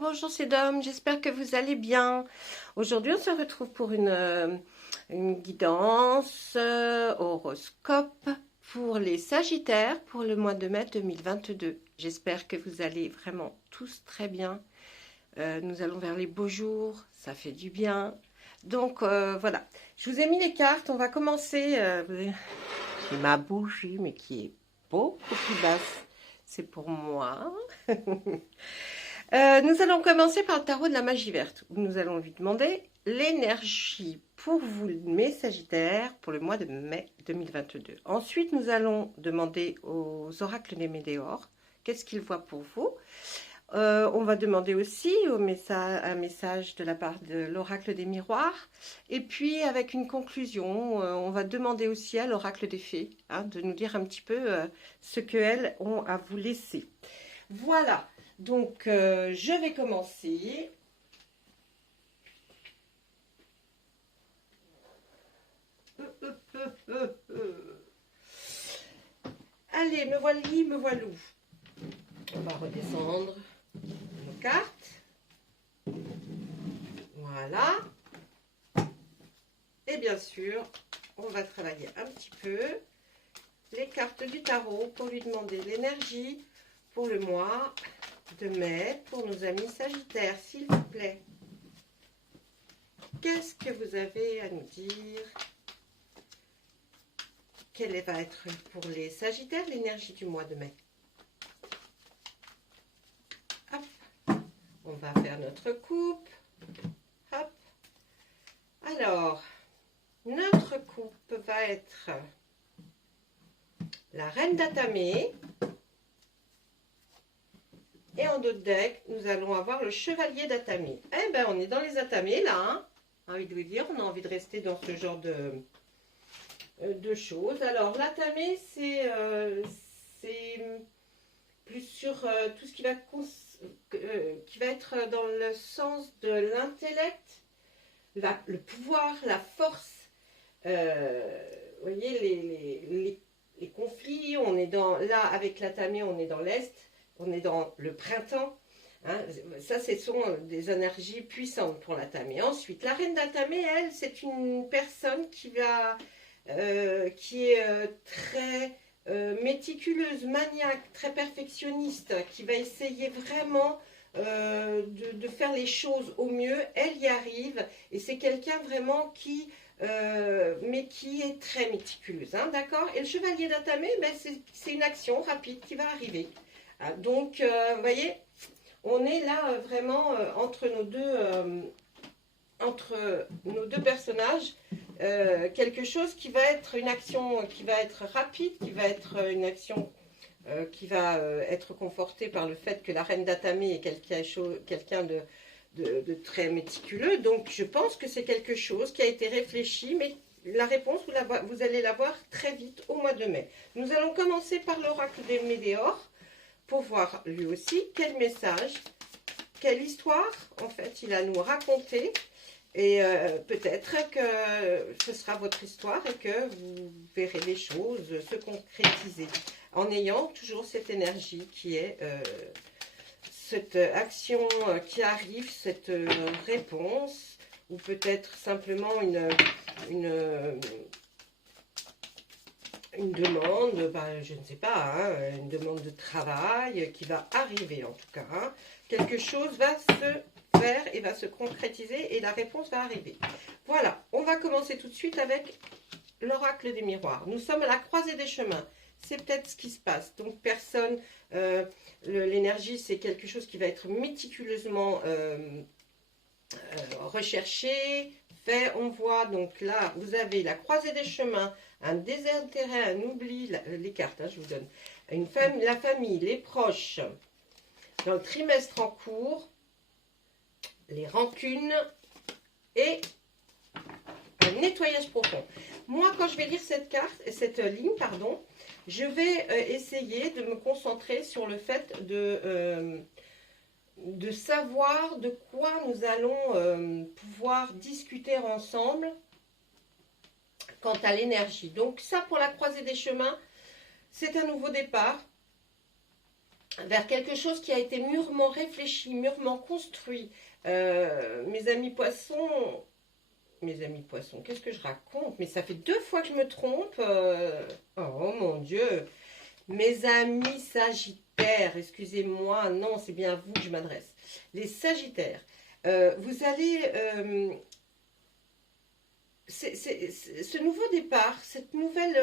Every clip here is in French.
Bonjour c'est Dom, j'espère que vous allez bien. Aujourd'hui on se retrouve pour une guidance horoscope pour les Sagittaires pour le mois de mai 2022. J'espère que vous allez vraiment tous très bien. Nous allons vers les beaux jours, ça fait du bien. Donc voilà, je vous ai mis les cartes, on va commencer. J'ai ma bougie mais qui est beaucoup plus basse, c'est pour moi. Nous allons commencer par le tarot de la magie verte, où nous allons lui demander l'énergie pour vous, mes Sagittaires, pour le mois de mai 2022. Ensuite, nous allons demander aux oracles des Météores, qu'est-ce qu'ils voient pour vous. On va demander aussi un message de la part de l'oracle des miroirs. Et puis, avec une conclusion, on va demander aussi à l'oracle des fées de nous dire un petit peu ce qu'elles ont à vous laisser. Voilà. Donc, je vais commencer. Allez, me voili, me voilou. On va redescendre nos cartes. Voilà. Et bien sûr, on va travailler un petit peu les cartes du tarot pour lui demander l'énergie pour le mois de mai pour nos amis Sagittaires, s'il vous plaît. Qu'est-ce que vous avez à nous dire? Quelle va être pour les Sagittaires l'énergie du mois de mai? Hop, on va faire notre coupe. Hop. Alors, notre coupe va être la reine d'Atamé. Et en dos de deck, nous allons avoir le chevalier d'Atamé. Eh ben, on est dans les Atamés, là. Hein, envie de vous dire, on a envie de rester dans ce genre de choses. Alors, l'Atamé, c'est plus sur tout ce qui va être dans le sens de l'intellect, le pouvoir, la force. Vous voyez, les conflits, on est là, avec l'Atamé, on est dans l'Est. On est dans le printemps, hein. Ça ce sont des énergies puissantes pour l'Atamé. Ensuite, la reine d'Atamé, elle, c'est une personne qui est très méticuleuse, maniaque, très perfectionniste, qui va essayer vraiment de faire les choses au mieux. Elle y arrive et c'est quelqu'un vraiment mais qui est très méticuleuse, hein, d'accord. Et le chevalier d'Atamé, ben, c'est une action rapide qui va arriver. Donc, vous voyez, on est là vraiment entre nos deux personnages, quelque chose qui va être une action qui va être rapide, qui va être une action qui va être confortée par le fait que la reine d'Atamé est quelqu'un de très méticuleux. Donc, je pense que c'est quelque chose qui a été réfléchi, mais la réponse, vous allez la voir très vite au mois de mai. Nous allons commencer par l'oracle des Météores, pour voir lui aussi quel message, quelle histoire en fait il a à nous raconter. Et peut-être que ce sera votre histoire et que vous verrez les choses se concrétiser en ayant toujours cette énergie qui est cette action qui arrive, cette réponse, ou peut-être simplement une demande, je ne sais pas, hein, une demande de travail qui va arriver en tout cas. Hein. Quelque chose va se faire et va se concrétiser et la réponse va arriver. Voilà, on va commencer tout de suite avec l'oracle des miroirs. Nous sommes à la croisée des chemins. C'est peut-être ce qui se passe. Donc personne, l'énergie c'est quelque chose qui va être méticuleusement recherché, fait. On voit donc là, vous avez la croisée des chemins, un désintérêt, un oubli, les cartes, hein, je vous donne, la famille, les proches, dans le trimestre en cours, les rancunes et un nettoyage profond. Moi, quand je vais lire cette ligne, pardon, je vais essayer de me concentrer sur le fait de savoir de quoi nous allons pouvoir discuter ensemble quant à l'énergie. Donc ça, pour la croisée des chemins, c'est un nouveau départ. vers quelque chose qui a été mûrement réfléchi, mûrement construit. Mes amis poissons, qu'est-ce que je raconte? Mais ça fait 2 fois que je me trompe. Oh mon Dieu. Mes amis sagittaires, excusez-moi, non, c'est bien à vous que je m'adresse. Les sagittaires, vous allez... ce nouveau départ, cette nouvelle,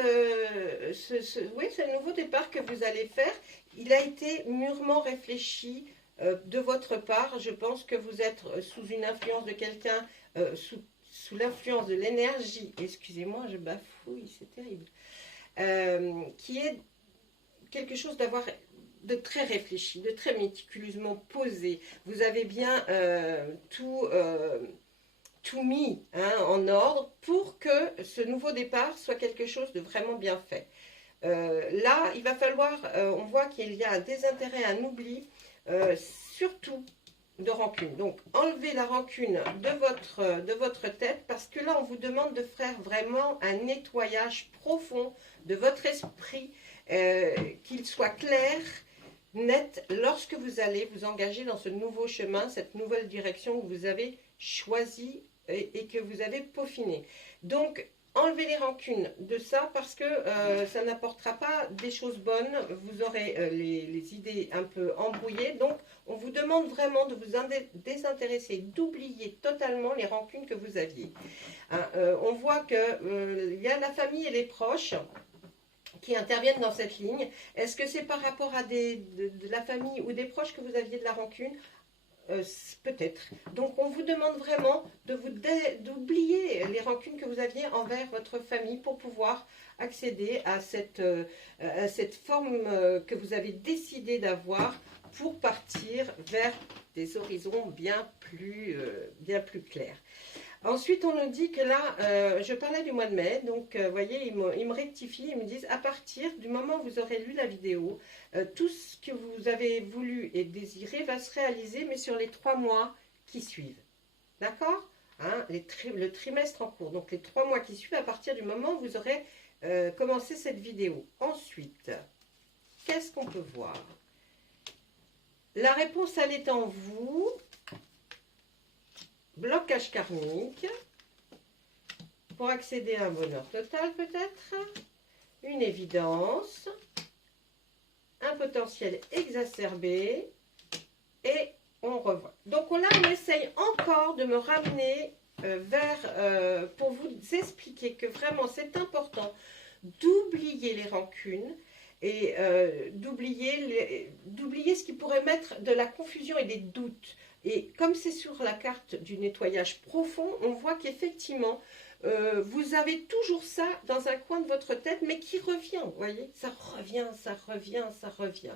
oui, ce nouveau départ que vous allez faire, il a été mûrement réfléchi de votre part. Je pense que vous êtes sous une influence de quelqu'un, sous l'influence de l'énergie, excusez-moi, je bafouille, c'est terrible, qui est quelque chose de très réfléchi, de très méticuleusement posé. Vous avez bien tout mis en ordre pour que ce nouveau départ soit quelque chose de vraiment bien fait. Là, il va falloir, on voit qu'il y a un désintérêt, un oubli, surtout de rancune. Donc, enlevez la rancune de votre tête, parce que là, on vous demande de faire vraiment un nettoyage profond de votre esprit, qu'il soit clair, net, lorsque vous allez vous engager dans ce nouveau chemin, cette nouvelle direction que vous avez choisie et que vous avez peaufiné. Donc, enlevez les rancunes de ça, parce que ça n'apportera pas des choses bonnes. Vous aurez les idées un peu embrouillées. Donc, on vous demande vraiment de vous désintéresser, d'oublier totalement les rancunes que vous aviez. Hein, on voit qu'il y a la famille et les proches qui interviennent dans cette ligne. Est-ce que c'est par rapport à de la famille ou des proches que vous aviez de la rancune? Peut-être. Donc on vous demande vraiment d'oublier les rancunes que vous aviez envers votre famille pour pouvoir accéder à cette forme que vous avez décidé d'avoir pour partir vers des horizons bien plus clairs. Ensuite, on nous dit que là, je parlais du mois de mai, donc vous voyez, ils me rectifient, ils me disent à partir du moment où vous aurez lu la vidéo, tout ce que vous avez voulu et désiré va se réaliser, mais sur les 3 mois qui suivent. D'accord, hein, le trimestre en cours, donc les 3 mois qui suivent à partir du moment où vous aurez commencé cette vidéo. Ensuite, qu'est-ce qu'on peut voir? La réponse, elle est en vous. Blocage karmique, pour accéder à un bonheur total peut-être, une évidence, un potentiel exacerbé, et on revoit. Donc là, on essaye encore de me ramener pour vous expliquer que vraiment c'est important d'oublier les rancunes, et d'oublier ce qui pourrait mettre de la confusion et des doutes. Et comme c'est sur la carte du nettoyage profond, on voit qu'effectivement, vous avez toujours ça dans un coin de votre tête, mais qui revient, vous voyez, ça revient, ça revient, ça revient.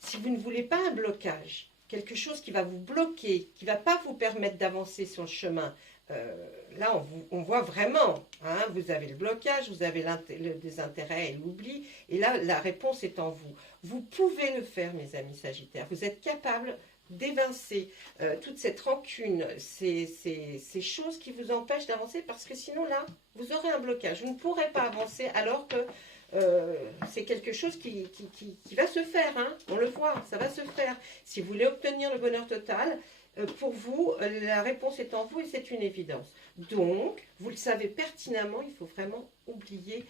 Si vous ne voulez pas un blocage, quelque chose qui va vous bloquer, qui ne va pas vous permettre d'avancer sur le chemin, là on voit vraiment, hein, vous avez le blocage, vous avez le désintérêt et l'oubli, et là la réponse est en vous. Vous pouvez le faire, mes amis sagittaires, vous êtes capables d'évincer toute cette rancune, ces choses qui vous empêchent d'avancer, parce que sinon là, vous aurez un blocage. Vous ne pourrez pas avancer alors que c'est quelque chose qui va se faire, hein. On le voit, ça va se faire. Si vous voulez obtenir le bonheur total, pour vous, la réponse est en vous et c'est une évidence. Donc, vous le savez pertinemment, il faut vraiment oublier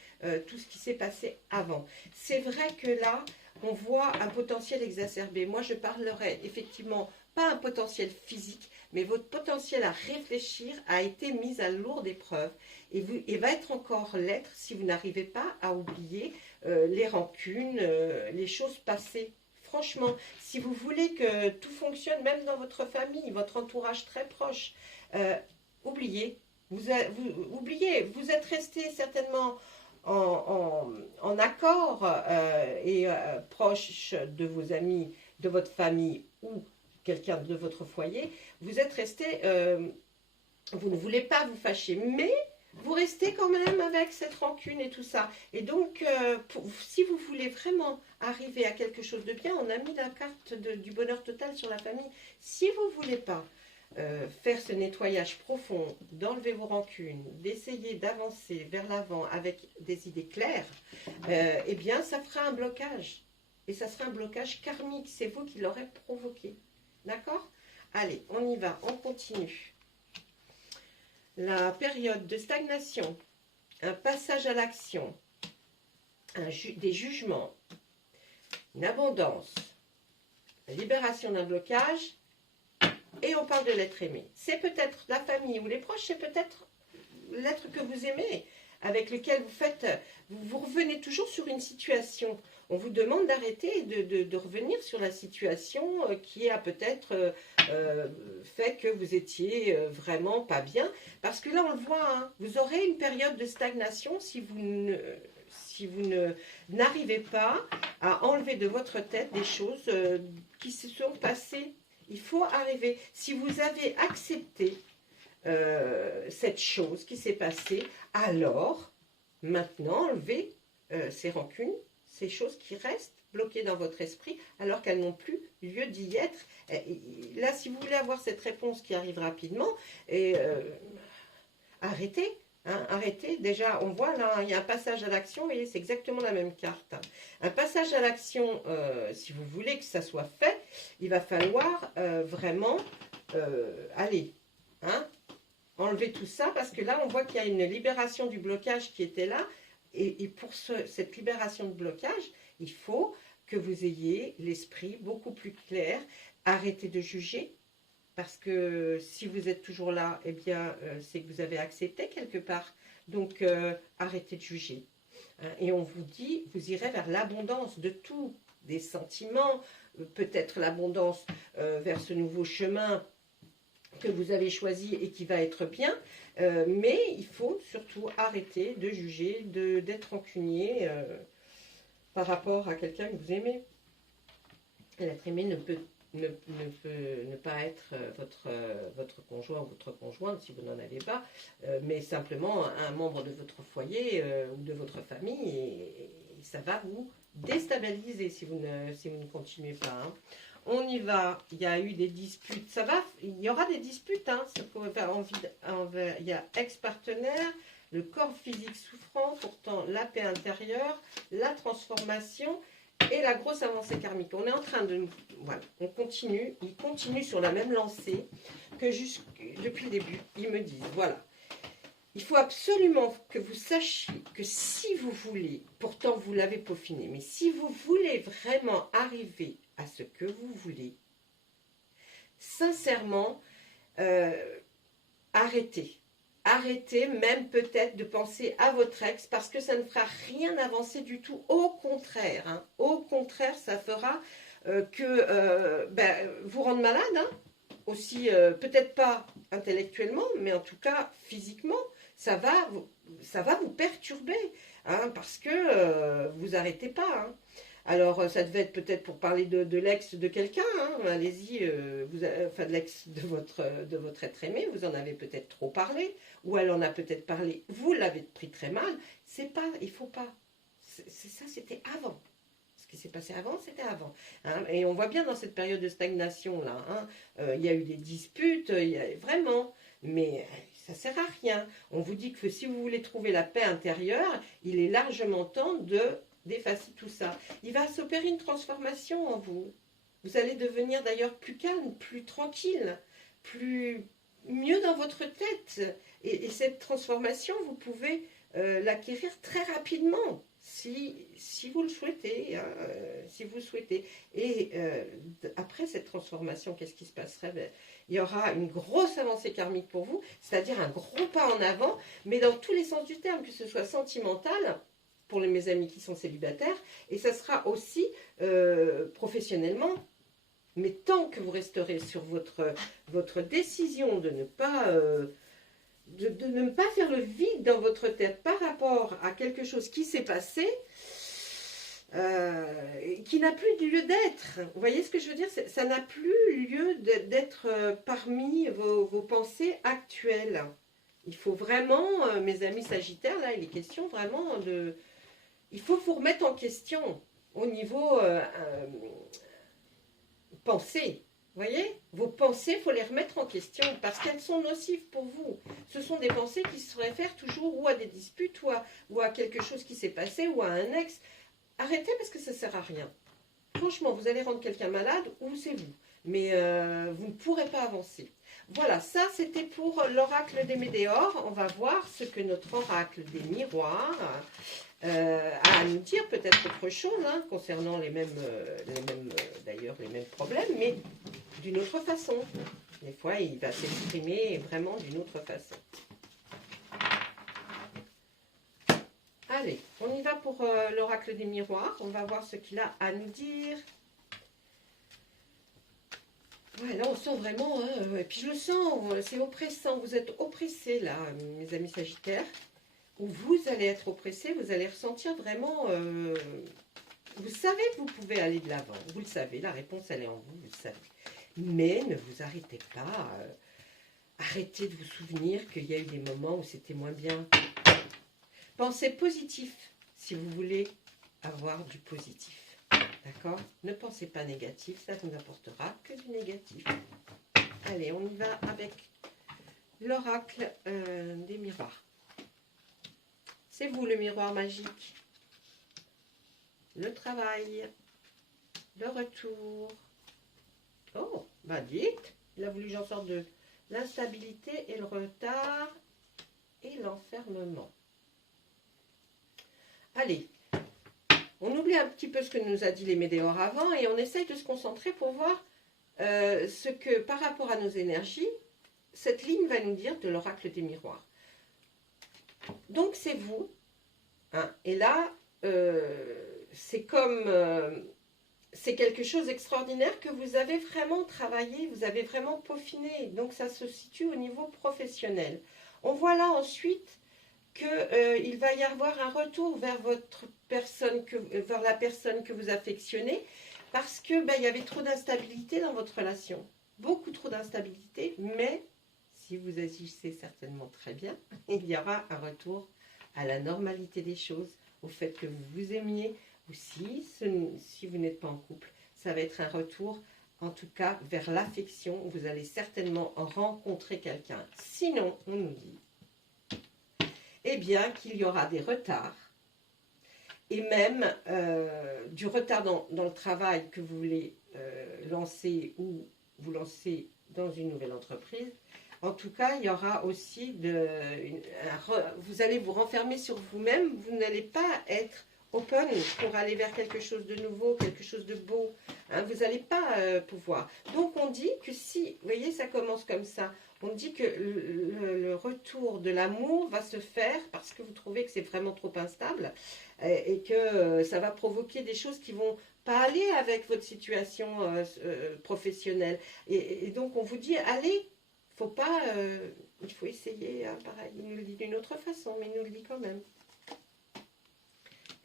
tout ce qui s'est passé avant. C'est vrai que là, on voit un potentiel exacerbé. Moi, je parlerai effectivement pas un potentiel physique, mais votre potentiel à réfléchir a été mis à lourde épreuve et va être encore l'être si vous n'arrivez pas à oublier les rancunes, les choses passées. Franchement, si vous voulez que tout fonctionne, même dans votre famille, votre entourage très proche, oubliez. Oubliez, vous êtes resté certainement en accord et proche de vos amis, de votre famille ou quelqu'un de votre foyer. Vous êtes resté, vous ne voulez pas vous fâcher, mais vous restez quand même avec cette rancune et tout ça. Et donc, si vous voulez vraiment arriver à quelque chose de bien, on a mis la carte du bonheur total sur la famille. Si vous ne voulez pas faire ce nettoyage profond, d'enlever vos rancunes, d'essayer d'avancer vers l'avant avec des idées claires, eh bien, ça fera un blocage. et ça sera un blocage karmique. C'est vous qui l'aurez provoqué. D'accord? Allez, on y va, on continue. La période de stagnation, un passage à l'action, des jugements, une abondance, la libération d'un blocage, et on parle de l'être aimé. C'est peut-être la famille ou les proches, c'est peut-être l'être que vous aimez, avec lequel vous revenez toujours sur une situation. On vous demande d'arrêter et de revenir sur la situation qui a peut-être fait que vous étiez vraiment pas bien. Parce que là, on le voit, hein, vous aurez une période de stagnation si vous n'arrivez pas à enlever de votre tête des choses qui se sont passées. Il faut arriver. Si vous avez accepté cette chose qui s'est passée, alors maintenant enlevez ces rancunes, ces choses qui restent bloquées dans votre esprit alors qu'elles n'ont plus lieu d'y être. Et là, si vous voulez avoir cette réponse qui arrive rapidement, arrêtez. Hein, arrêtez, déjà on voit là, il y a un passage à l'action, vous voyez, c'est exactement la même carte. Un passage à l'action, si vous voulez que ça soit fait, il va falloir vraiment aller, hein, enlever tout ça, parce que là on voit qu'il y a une libération du blocage qui était là, et pour cette libération de blocage, il faut que vous ayez l'esprit beaucoup plus clair, arrêtez de juger. Parce que si vous êtes toujours là, eh bien, c'est que vous avez accepté quelque part. Donc, arrêtez de juger. Hein, et on vous dit, vous irez vers l'abondance de tout, des sentiments, peut-être l'abondance vers ce nouveau chemin que vous avez choisi et qui va être bien. Mais il faut surtout arrêter de juger, d'être rancunier par rapport à quelqu'un que vous aimez. L'être aimé ne peut pas être votre conjoint ou votre conjointe si vous n'en avez pas, mais simplement un membre de votre foyer ou de votre famille, et ça va vous déstabiliser si vous ne continuez pas. Hein. On y va, il y a eu des disputes, ça va, il y aura des disputes, hein, il y a ex-partenaire, le corps physique souffrant, pourtant la paix intérieure, la transformation, et la grosse avancée karmique. On est en train de... Voilà, on continue. Ils continuent sur la même lancée que depuis le début. Ils me disent, voilà, il faut absolument que vous sachiez que si vous voulez, pourtant vous l'avez peaufiné, mais si vous voulez vraiment arriver à ce que vous voulez, sincèrement, arrêtez. Arrêtez même peut-être de penser à votre ex parce que ça ne fera rien avancer du tout. Au contraire, hein, au contraire, ça fera que vous rendre malade, hein, aussi peut-être pas intellectuellement, mais en tout cas physiquement, ça va vous perturber, hein, parce que vous n'arrêtez pas. Hein. Alors, ça devait être peut-être pour parler de l'ex de quelqu'un, hein. Allez-y, enfin de l'ex de votre être aimé, vous en avez peut-être trop parlé, ou elle en a peut-être parlé, vous l'avez pris très mal, c'est pas, il faut pas, ça c'était avant. Ce qui s'est passé avant, c'était avant. Hein. Et on voit bien dans cette période de stagnation, là, hein, il y a eu des disputes, vraiment, mais ça sert à rien. On vous dit que si vous voulez trouver la paix intérieure, il est largement temps d'effacer tout ça. Il va s'opérer une transformation en vous. Vous allez devenir d'ailleurs plus calme, plus tranquille, mieux dans votre tête. Et cette transformation, vous pouvez l'acquérir très rapidement, si vous le souhaitez. Hein, si vous le souhaitez. Et après cette transformation, qu'est-ce qui se passerait? Il y aura une grosse avancée karmique pour vous, c'est-à-dire un gros pas en avant, mais dans tous les sens du terme, que ce soit sentimental, pour mes amis qui sont célibataires, et ça sera aussi professionnellement. Mais tant que vous resterez sur votre décision de ne pas faire le vide dans votre tête par rapport à quelque chose qui s'est passé, qui n'a plus lieu d'être. Vous voyez ce que je veux dire? Ça n'a plus lieu d'être parmi vos pensées actuelles. Il faut vraiment, mes amis sagittaires, là, il est question vraiment de... Il faut vous remettre en question au niveau pensée. Vous voyez? Vos pensées, il faut les remettre en question parce qu'elles sont nocives pour vous. Ce sont des pensées qui se réfèrent toujours ou à des disputes ou à quelque chose qui s'est passé ou à un ex. Arrêtez parce que ça ne sert à rien. franchement, vous allez rendre quelqu'un malade ou c'est vous. Mais vous ne pourrez pas avancer. Voilà, ça c'était pour l'oracle des Médéors. On va voir ce que notre oracle des miroirs a à nous dire, peut-être autre chose, hein, concernant d'ailleurs les mêmes problèmes, mais d'une autre façon. Des fois, il va s'exprimer vraiment d'une autre façon. Allez, on y va pour l'oracle des miroirs. On va voir ce qu'il a à nous dire. Ouais, là, on sent vraiment, hein, et puis je le sens, c'est oppressant. Vous êtes oppressés, là, mes amis Sagittaires. Ou vous allez être oppressés, vous allez ressentir vraiment... vous savez que vous pouvez aller de l'avant. Vous le savez, la réponse, elle est en vous, vous le savez. Mais ne vous arrêtez pas. Arrêtez de vous souvenir qu'il y a eu des moments où c'était moins bien. Pensez positif si vous voulez avoir du positif. D'accord? Ne pensez pas négatif, ça ne vous apportera que du négatif. Allez, on y va avec l'oracle des miroirs. C'est vous le miroir magique. Le travail. Le retour. Oh, bah dites, il a voulu que j'en sorte de l'instabilité et le retard et l'enfermement. Allez, on oublie un petit peu ce que nous a dit les Médéors avant et on essaye de se concentrer pour voir ce que, par rapport à nos énergies, cette ligne va nous dire de l'oracle des miroirs. Donc, c'est vous. Hein, et là, c'est comme... c'est quelque chose d'extraordinaire que vous avez vraiment travaillé, vous avez vraiment peaufiné. Donc, ça se situe au niveau professionnel. On voit là ensuite qu'il va y avoir un retour vers vers la personne que vous affectionnez, parce que il y avait trop d'instabilité dans votre relation. Beaucoup trop d'instabilité, mais si vous agissez certainement très bien, il y aura un retour à la normalité des choses, au fait que vous vous aimiez, ou si vous n'êtes pas en couple, ça va être un retour, en tout cas, vers l'affection. Vous allez certainement rencontrer quelqu'un. Sinon, on nous dit, eh bien, qu'il y aura des retards, et même du retard dans le travail que vous voulez lancer ou vous lancer dans une nouvelle entreprise. En tout cas, il y aura aussi vous allez vous renfermer sur vous-même, vous n'allez pas être open pour aller vers quelque chose de nouveau, quelque chose de beau. Hein, vous n'allez pas pouvoir. Donc, on dit que si, vous voyez, ça commence comme ça. On dit que le retour de l'amour va se faire parce que vous trouvez que c'est vraiment trop instable et que ça va provoquer des choses qui vont pas aller avec votre situation professionnelle. Et donc, on vous dit, allez, faut pas, il faut essayer, hein, pareil. Il nous le dit d'une autre façon, mais il nous le dit quand même.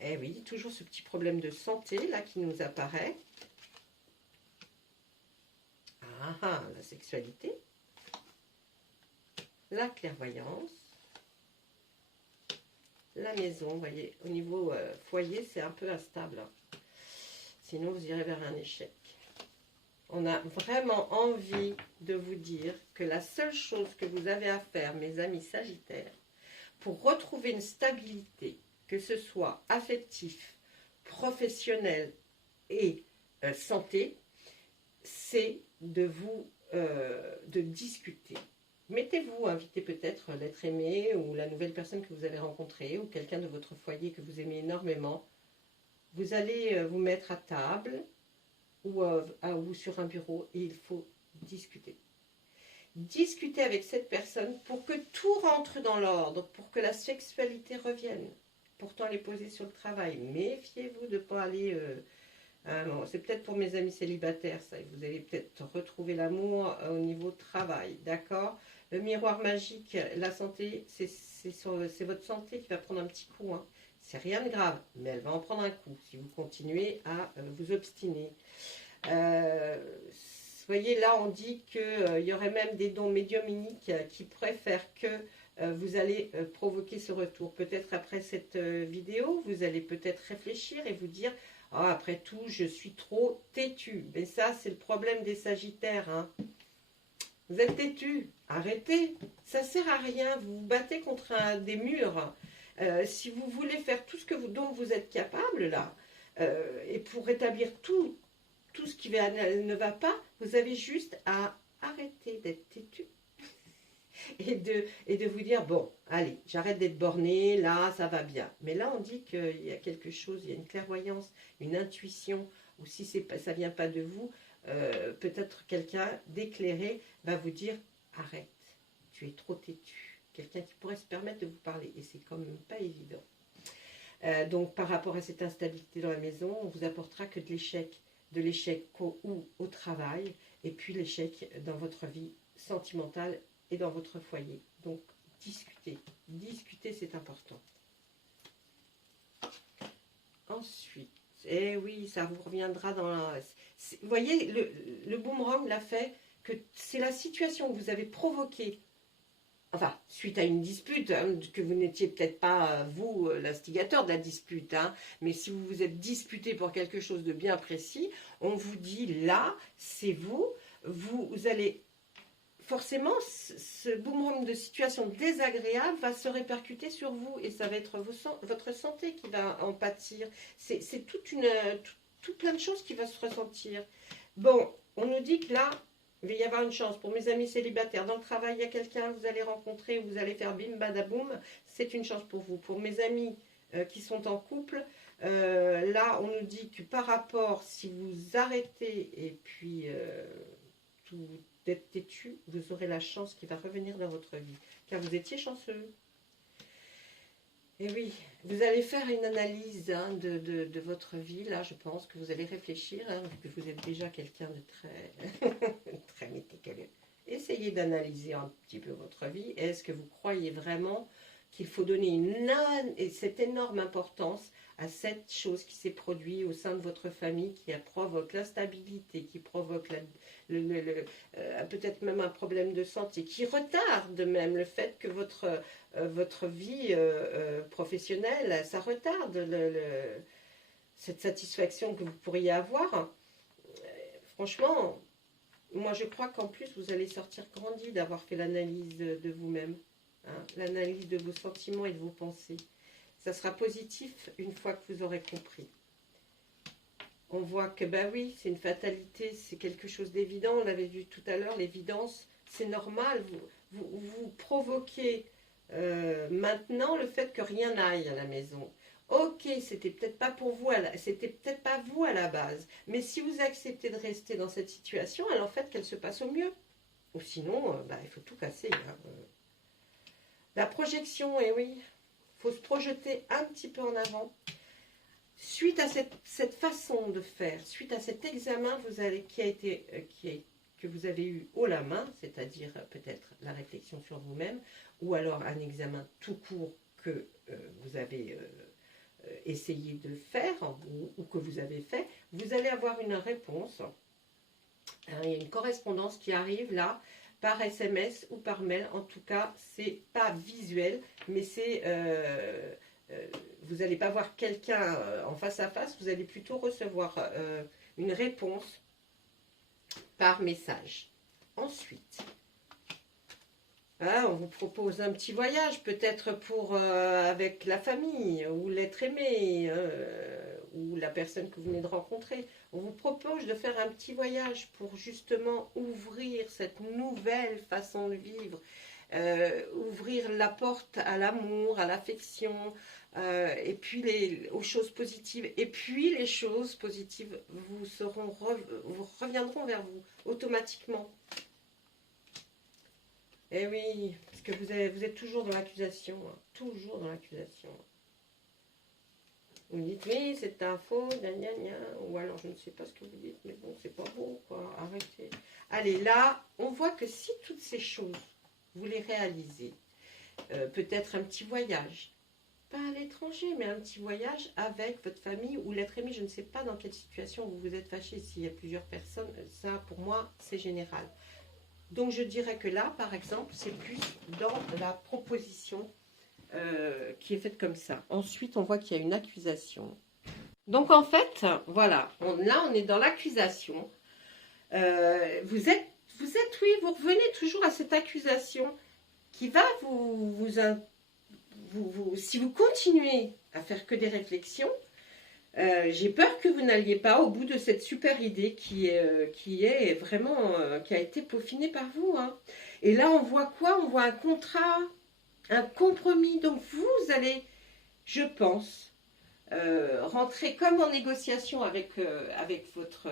Eh oui, toujours ce petit problème de santé, là, qui nous apparaît. Ah, la sexualité. La clairvoyance. La maison, vous voyez, au niveau foyer, c'est un peu instable. Hein. Sinon, vous irez vers un échec. On a vraiment envie de vous dire que la seule chose que vous avez à faire, mes amis Sagittaires, pour retrouver une stabilité, que ce soit affectif, professionnel et santé, c'est de discuter. Mettez-vous, invitez peut-être l'être aimé ou la nouvelle personne que vous avez rencontrée ou quelqu'un de votre foyer que vous aimez énormément. Vous allez vous mettre à table ou sur un bureau et il faut discuter. Discuter avec cette personne pour que tout rentre dans l'ordre, pour que la sexualité revienne. Pourtant, elle est posée sur le travail. Méfiez-vous de ne pas aller... non, c'est peut-être pour mes amis célibataires, ça. Vous allez peut-être retrouver l'amour au niveau travail, d'accord? Le miroir magique, la santé, c'est votre santé qui va prendre un petit coup. Hein. C'est rien de grave, mais elle va en prendre un coup si vous continuez à vous obstiner. Voyez, là, on dit qu'il y aurait même des dons médiumniques qui pourraient faire que vous allez provoquer ce retour. Peut-être après cette vidéo, vous allez peut-être réfléchir et vous dire « Ah, après tout, je suis trop têtu. » Mais ça, c'est le problème des Sagittaires. Hein. Vous êtes têtu. Arrêtez. Ça ne sert à rien. Vous vous battez contre des murs. Si vous voulez faire tout ce dont vous êtes capable, là, et pour rétablir tout tout ce qui ne va pas, vous avez juste à arrêter d'être têtu et de vous dire, bon, allez, j'arrête d'être borné, là, ça va bien. Mais là, on dit qu'il y a quelque chose, il y a une clairvoyance, une intuition, ou si ça ne vient pas de vous, peut-être quelqu'un d'éclairé va vous dire, arrête, tu es trop têtu. Quelqu'un qui pourrait se permettre de vous parler, et c'est quand même pas évident. Donc, par rapport à cette instabilité dans la maison, on vous apportera que de l'échec au travail, et puis l'échec dans votre vie sentimentale et dans votre foyer. Donc, discutez, c'est important. Ensuite, eh oui, ça vous reviendra dans la... Vous voyez, le boomerang l'a fait, que c'est la situation que vous avez provoquée, enfin, suite à une dispute, hein, que vous n'étiez peut-être pas, vous, l'instigateur de la dispute, hein, mais si vous vous êtes disputé pour quelque chose de bien précis, on vous dit, là, c'est vous allez... Forcément, ce boomerang de situation désagréable va se répercuter sur vous et ça va être votre santé qui va en pâtir. C'est tout plein de choses qui vont se ressentir. Bon, on nous dit que là, il va y avoir une chance. Pour mes amis célibataires, dans le travail, il y a quelqu'un, vous allez rencontrer, vous allez faire bim badaboum, c'est une chance pour vous. Pour mes amis qui sont en couple, là, on nous dit que par rapport, si vous arrêtez et puis d'être têtu, vous aurez la chance qui va revenir dans votre vie, car vous étiez chanceux. Et oui, vous allez faire une analyse hein, de votre vie, là je pense que vous allez réfléchir, hein, vu que vous êtes déjà quelqu'un de très, très méticuleux. Essayez d'analyser un petit peu votre vie. Est-ce que vous croyez vraiment qu'il faut donner cette énorme importance à cette chose qui s'est produite au sein de votre famille, qui provoque l'instabilité, qui provoque peut-être même un problème de santé, qui retarde même le fait que votre vie professionnelle, ça retarde cette satisfaction que vous pourriez avoir. Franchement, moi je crois qu'en plus vous allez sortir grandi d'avoir fait l'analyse de vous-même, hein, l'analyse de vos sentiments et de vos pensées. Ça sera positif une fois que vous aurez compris. On voit que, ben oui, c'est une fatalité, c'est quelque chose d'évident. On l'avait vu tout à l'heure, l'évidence, c'est normal. Vous provoquez maintenant le fait que rien n'aille à la maison. Ok, c'était peut-être pas pour vous, c'était peut-être pas vous à la base. Mais si vous acceptez de rester dans cette situation, alors en fait qu'elle se passe au mieux. Ou sinon, ben, il faut tout casser. Hein. La projection, eh oui. Il faut se projeter un petit peu en avant. Suite à cette façon de faire, suite à cet examen que vous avez eu haut la main, c'est-à-dire peut-être la réflexion sur vous-même, ou alors un examen tout court que vous avez essayé de faire, ou que vous avez fait, vous allez avoir une réponse. Il y a une correspondance qui arrive là, par SMS ou par mail. En tout cas, c'est pas visuel, mais c'est vous n'allez pas voir quelqu'un en face à face, vous allez plutôt recevoir une réponse par message. Ensuite, on vous propose un petit voyage, peut-être avec la famille, ou l'être aimé, ou la personne que vous venez de rencontrer. On vous propose de faire un petit voyage pour justement ouvrir cette nouvelle façon de vivre, ouvrir la porte à l'amour, à l'affection, et puis aux choses positives. Et puis les choses positives vous reviendront vers vous automatiquement. Eh oui, parce que vous êtes toujours dans l'accusation, hein, toujours dans l'accusation. Vous dites, oui, c'est un faux, gna gna gna, ou alors je ne sais pas ce que vous dites, mais bon, c'est pas beau, quoi, arrêtez. Allez, là, on voit que si toutes ces choses, vous les réalisez, peut-être un petit voyage, pas à l'étranger, mais un petit voyage avec votre famille ou l'être aimé, je ne sais pas dans quelle situation vous vous êtes fâché, s'il y a plusieurs personnes, ça, pour moi, c'est général. Donc, je dirais que là, par exemple, c'est plus dans la proposition qui est faite comme ça. Ensuite, on voit qu'il y a une accusation. Donc, en fait, voilà, là, on est dans l'accusation. Vous revenez toujours à cette accusation qui va si vous continuez à faire que des réflexions, J'ai peur que vous n'alliez pas au bout de cette super idée qui est vraiment, qui a été peaufinée par vous. Hein. Et là, on voit quoi? On voit un contrat, un compromis. Donc, vous allez, je pense, rentrer comme en négociation avec, avec votre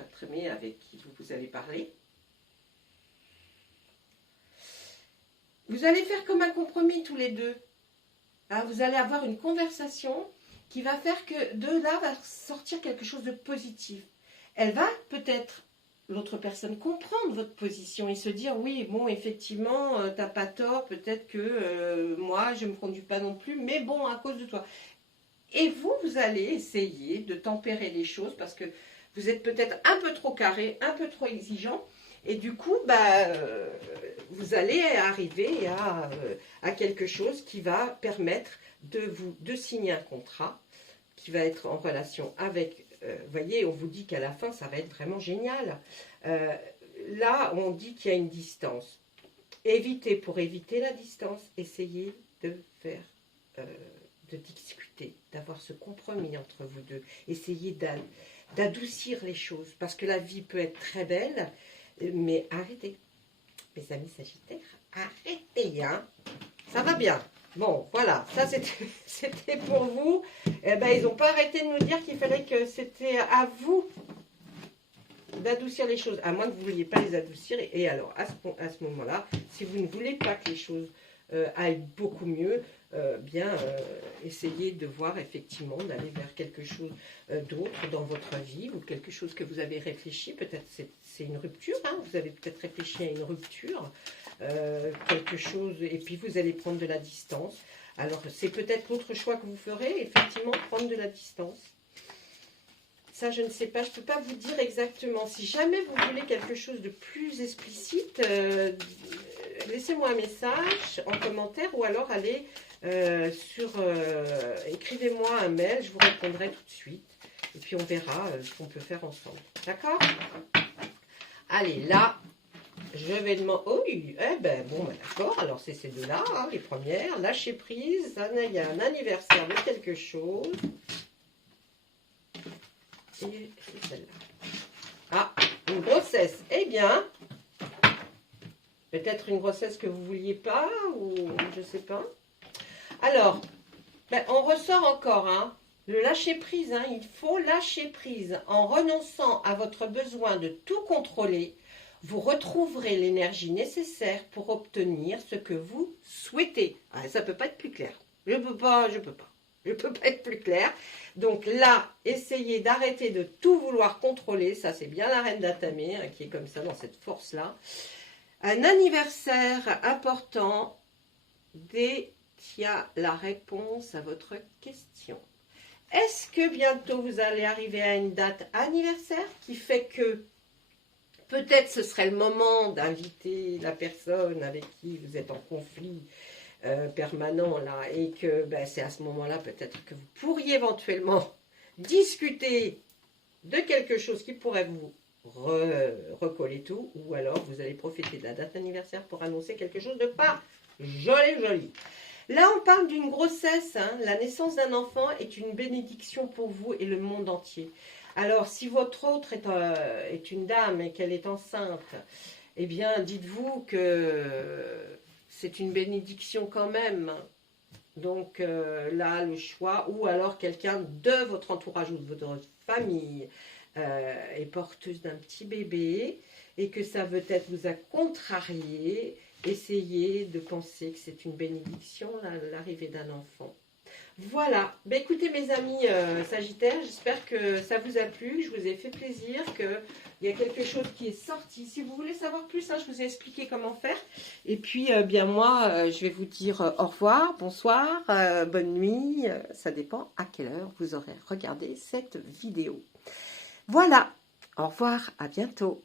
être aimé avec qui vous allez parler. Vous allez faire comme un compromis tous les deux. Hein, vous allez avoir une conversation qui va faire que de là va sortir quelque chose de positif. Elle va peut-être, l'autre personne, comprendre votre position et se dire, oui, bon, effectivement, t'as pas tort, peut-être que moi, je ne me conduis pas non plus, mais bon, à cause de toi. Et vous, vous allez essayer de tempérer les choses parce que vous êtes peut-être un peu trop carré, un peu trop exigeant. Et du coup, vous allez arriver à quelque chose qui va permettre de signer un contrat qui va être en relation avec, vous voyez, on vous dit qu'à la fin, ça va être vraiment génial. Là, on dit qu'il y a une distance. Pour éviter la distance, essayez de faire, de discuter, d'avoir ce compromis entre vous deux. Essayez d'adoucir les choses, parce que la vie peut être très belle, mais arrêtez. Mes amis sagittaires, arrêtez, hein. Ça va bien. Bon, voilà, ça c'était pour vous. Eh ben, ils n'ont pas arrêté de nous dire qu'il fallait que c'était à vous d'adoucir les choses, à moins que vous ne vouliez pas les adoucir. Et alors, à ce moment-là, si vous ne voulez pas que les choses aillent beaucoup mieux, essayez de voir effectivement d'aller vers quelque chose d'autre dans votre vie ou quelque chose que vous avez réfléchi. Peut-être c'est une rupture, hein, vous avez peut-être réfléchi à une rupture, quelque chose, et puis vous allez prendre de la distance. Alors, c'est peut-être l'autre choix que vous ferez, effectivement, prendre de la distance. Ça, je ne sais pas, je ne peux pas vous dire exactement. Si jamais vous voulez quelque chose de plus explicite, laissez-moi un message en commentaire ou alors allez écrivez-moi un mail, je vous répondrai tout de suite. Et puis on verra ce qu'on peut faire ensemble. D'accord? Allez, là, je vais demander... Oh, d'accord, alors c'est ces deux-là, hein, les premières. Lâcher prise, il y a un anniversaire de quelque chose. Et celle-là. Ah, une grossesse. Eh bien, peut-être une grossesse que vous ne vouliez pas, ou je ne sais pas. Alors, on ressort encore, hein, le lâcher prise. Hein, il faut lâcher prise. En renonçant à votre besoin de tout contrôler, vous retrouverez l'énergie nécessaire pour obtenir ce que vous souhaitez. Ah, ça ne peut pas être plus clair. Je peux pas. Je ne peux pas être plus clair. Donc là, essayez d'arrêter de tout vouloir contrôler. Ça, c'est bien la reine d'Atamé, hein, qui est comme ça, dans cette force-là. Un anniversaire important détient la réponse à votre question. Est-ce que bientôt vous allez arriver à une date anniversaire qui fait que peut-être ce serait le moment d'inviter la personne avec qui vous êtes en conflit permanent là, et que c'est à ce moment-là peut-être que vous pourriez éventuellement discuter de quelque chose qui pourrait vous recoller tout, ou alors vous allez profiter de la date anniversaire pour annoncer quelque chose de pas joli. Là on parle d'une grossesse, hein. La naissance d'un enfant est une bénédiction pour vous et le monde entier. Alors si votre autre est une dame et qu'elle est enceinte, eh bien dites-vous que c'est une bénédiction quand même. Donc là, le choix, ou alors quelqu'un de votre entourage ou de votre famille est porteuse d'un petit bébé et que ça veut être vous a contrarié, essayez de penser que c'est une bénédiction, l'arrivée d'un enfant. Voilà, écoutez mes amis sagittaires, j'espère que ça vous a plu, je vous ai fait plaisir, qu'il y a quelque chose qui est sorti. Si vous voulez savoir plus, hein, je vous ai expliqué comment faire. Et puis, moi, je vais vous dire au revoir, bonsoir, bonne nuit, ça dépend à quelle heure vous aurez regardé cette vidéo. Voilà, au revoir, à bientôt.